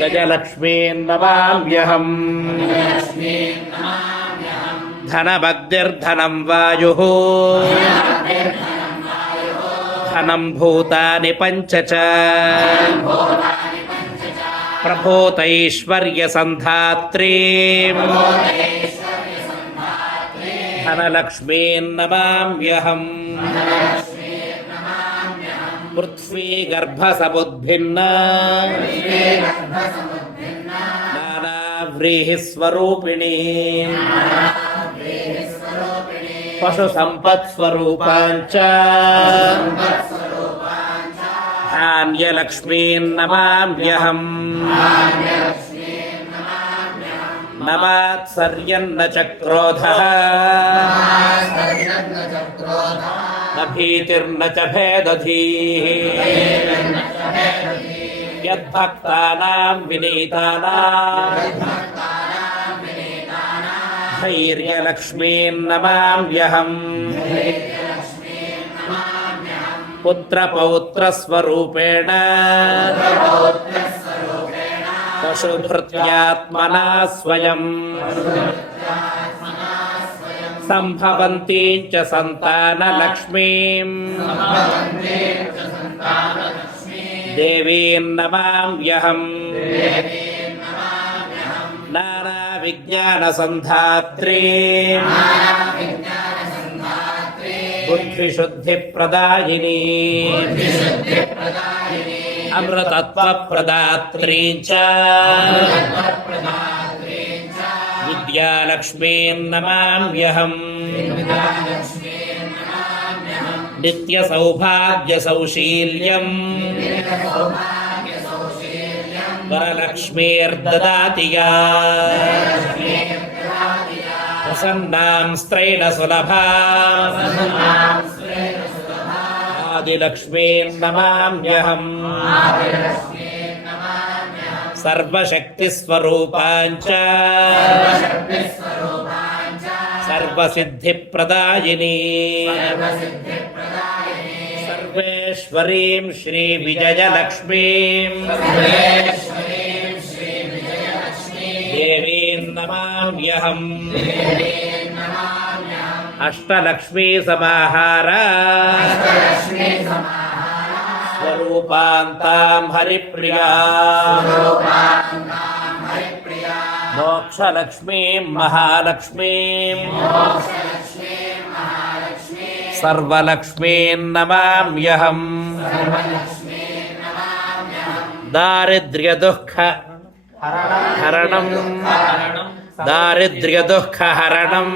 गजलक्ष्मीर्नमाम्यहम् धनभग्निर्धनं वायुः धनं भूतानि पञ्च च प्रभूतैश्वर्यसन्धात्री धनलक्ष्मीर्नमाम्यहम् पृथ्वी गर्भसमुद्भिन्ना नानाव्रीहिस्वरूपिणी पशुसम्पत्स्वरूपाञ्च धान्यलक्ष्मीर्नमाम्यहम् न मात्सर्यन्न च क्रोधः न भीतिर्न च भेदधीः यद्भक्तानां विनीतानां धैर्यलक्ष्मीर्नमाम्यहम् पुत्रपौत्रस्वरूपेण पशुभृत्यात्मना स्वयं सम्भवन्तीं च सन्तानलक्ष्मीं देवीं नमाम्यहम् नानाविज्ञानसन्धात्री बुद्धिशुद्धिप्रदायिनी अमृतत्वप्रदात्री च विद्यालक्ष्मीर्नमाम्यहम् नित्यसौभाग्यसौशील्यम् वरलक्ष्मीर्ददाति या प्रसन्नां स्त्रैणसुलभाम् आदिलक्ष्मीर्नमाम्यहम् सर्वशक्तिस्वरूपाञ्च सर्वसिद्धिप्रदायिनी सर्वेश्वरीं श्रीविजयलक्ष्मीं देवीं नमाम्यहम् अष्टलक्ष्मीसमाहार स्वरूपान्तां हरिप्रिया मोक्षलक्ष्मीं महालक्ष्मीं सर्वलक्ष्मीर्नमाम्यहम् दारिद्र्यदुःखहरणं